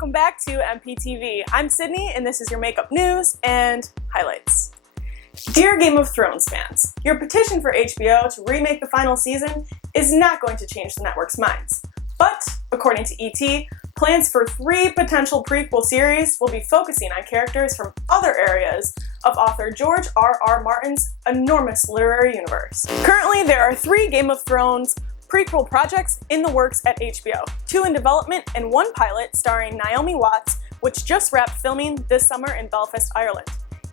welcome back to MPTV. I'm Sydney, and this is your makeup news and highlights. Dear Game of Thrones fans, your petition for HBO to remake the final season is not going to change the network's minds. But, according to ET, plans for 3 potential prequel series will be focusing on characters from other areas of author George R.R. Martin's enormous literary universe. Currently, there are 3 Game of Thrones prequel projects in the works at HBO, 2 in development and 1 pilot starring Naomi Watts, which just wrapped filming this summer in Belfast, Ireland.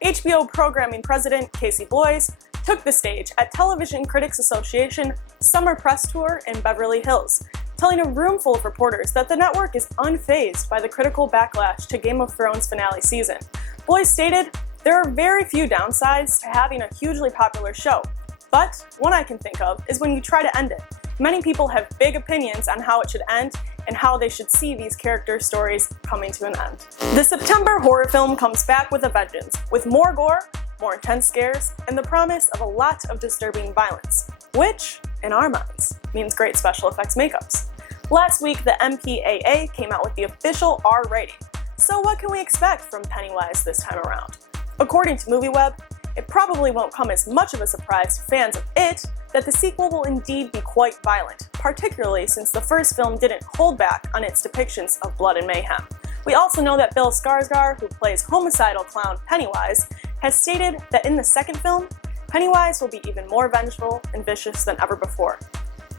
HBO programming president Casey Bloys took the stage at Television Critics Association Summer Press Tour in Beverly Hills, telling a room full of reporters that the network is unfazed by the critical backlash to Game of Thrones finale season. Bloys stated, "There are very few downsides to having a hugely popular show, but one I can think of is when you try to end it. Many people have big opinions on how it should end and how they should see these character stories coming to an end." The September horror film comes back with a vengeance, with more gore, more intense scares, and the promise of a lot of disturbing violence, which, in our minds, means great special effects makeups. Last week, the MPAA came out with the official R rating. So what can we expect from Pennywise this time around? According to MovieWeb, it probably won't come as much of a surprise to fans of It that the sequel will indeed be quite violent, particularly since the first film didn't hold back on its depictions of blood and mayhem. We also know that Bill Skarsgård, who plays homicidal clown Pennywise, has stated that in the second film, Pennywise will be even more vengeful and vicious than ever before.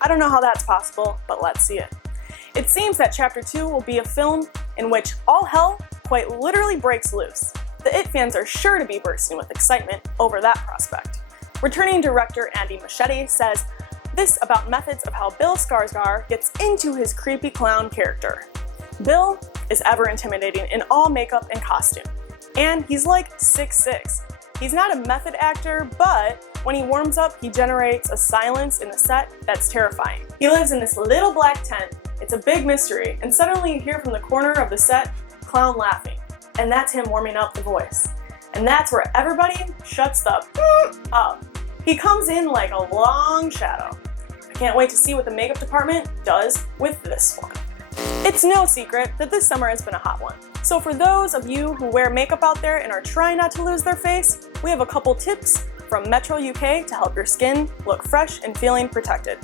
I don't know how that's possible, but let's see it. It seems that Chapter 2 will be a film in which all hell quite literally breaks loose. The It fans are sure to be bursting with excitement over that prospect. Returning director Andy Muschietti says this about methods of how Bill Skarsgård gets into his creepy clown character. Bill is ever intimidating in all makeup and costume, and he's like 6'6". He's not a method actor, but when he warms up, he generates a silence in the set that's terrifying. He lives in this little black tent, it's a big mystery, and suddenly you hear from the corner of the set, clown laughing, and that's him warming up the voice. And that's where everybody shuts the up. He comes in like a long shadow. I can't wait to see what the makeup department does with this one. It's no secret that this summer has been a hot one. So for those of you who wear makeup out there and are trying not to lose their face, we have a couple tips from Metro UK to help your skin look fresh and feeling protected.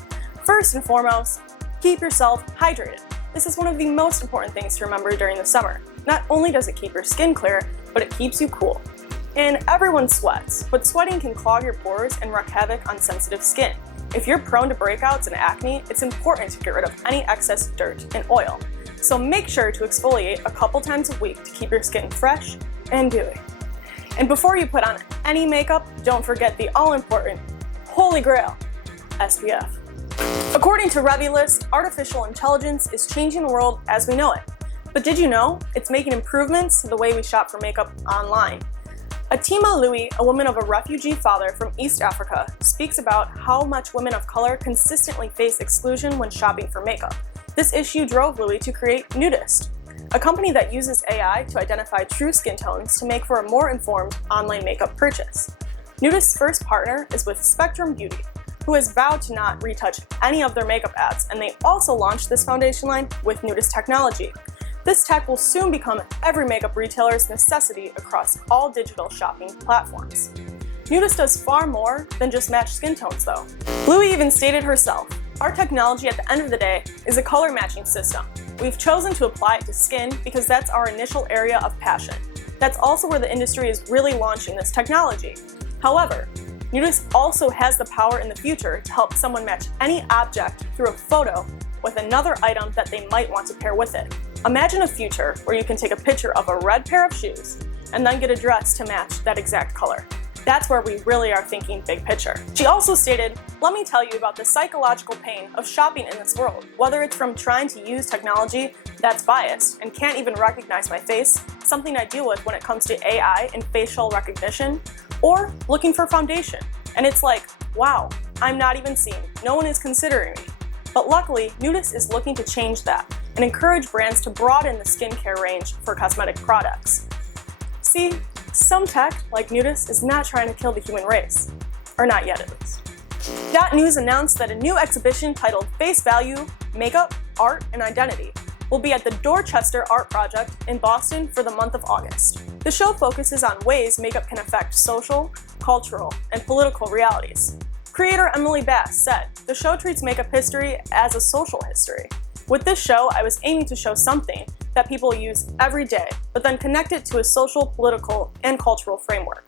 First and foremost, keep yourself hydrated. This is one of the most important things to remember during the summer. Not only does it keep your skin clear, but it keeps you cool. And everyone sweats, but sweating can clog your pores and wreak havoc on sensitive skin. If you're prone to breakouts and acne, it's important to get rid of any excess dirt and oil. So make sure to exfoliate a couple times a week to keep your skin fresh and dewy. And before you put on any makeup, don't forget the all-important Holy Grail, SPF. According to Revulist, artificial intelligence is changing the world as we know it. But did you know it's making improvements to the way we shop for makeup online? Atima Louis, a woman of a refugee father from East Africa, speaks about how much women of color consistently face exclusion when shopping for makeup. This issue drove Louis to create Nudest, a company that uses AI to identify true skin tones to make for a more informed online makeup purchase. Nudist's first partner is with Spectrum Beauty, who has vowed to not retouch any of their makeup ads, and they also launched this foundation line with Nudist technology. This tech will soon become every makeup retailer's necessity across all digital shopping platforms. Nudist does far more than just match skin tones though. Louis even stated herself, "Our technology at the end of the day is a color matching system. We've chosen to apply it to skin because that's our initial area of passion. That's also where the industry is really launching this technology. However, Nudist also has the power in the future to help someone match any object through a photo with another item that they might want to pair with it. Imagine a future where you can take a picture of a red pair of shoes and then get a dress to match that exact color. That's where we really are thinking big picture." She also stated, "Let me tell you about the psychological pain of shopping in this world, whether it's from trying to use technology that's biased and can't even recognize my face, something I deal with when it comes to AI and facial recognition, or looking for foundation. And it's like, wow, I'm not even seen, no one is considering me." But luckily, Nudist is looking to change that and encourage brands to broaden the skincare range for cosmetic products. See, some tech, like Nudist, is not trying to kill the human race. Or not yet, at least. Dot News announced that a new exhibition titled Face Value, Makeup, Art, and Identity will be at the Dorchester Art Project in Boston for the month of August. The show focuses on ways makeup can affect social, cultural, and political realities. Creator Emily Bass said, "The show treats makeup history as a social history. With this show, I was aiming to show something that people use every day, but then connect it to a social, political, and cultural framework.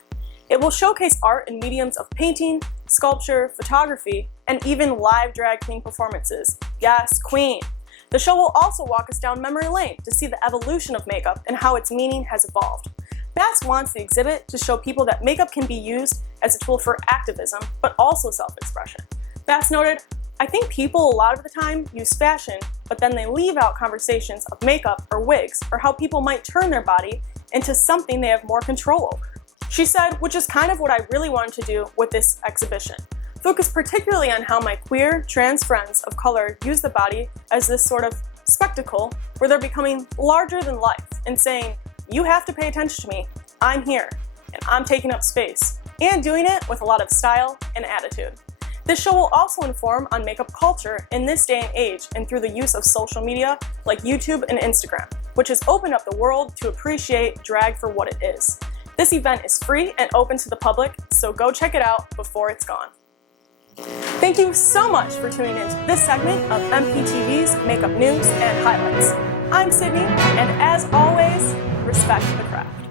It will showcase art in mediums of painting, sculpture, photography, and even live drag queen performances. Yes, queen! The show will also walk us down memory lane to see the evolution of makeup and how its meaning has evolved. Bass wants the exhibit to show people that makeup can be used as a tool for activism, but also self-expression. Bass noted, "I think people a lot of the time use fashion, but then they leave out conversations of makeup or wigs or how people might turn their body into something they have more control over." She said, which is kind of what I really wanted to do with this exhibition. Focus particularly on how my queer, trans friends of color use the body as this sort of spectacle where they're becoming larger than life and saying, "You have to pay attention to me, I'm here, and I'm taking up space," and doing it with a lot of style and attitude. This show will also inform on makeup culture in this day and age and through the use of social media like YouTube and Instagram, which has opened up the world to appreciate drag for what it is. This event is free and open to the public, so go check it out before it's gone. Thank you so much for tuning into this segment of MPTV's Makeup News and Highlights. I'm Sydney, and as always, respect the craft.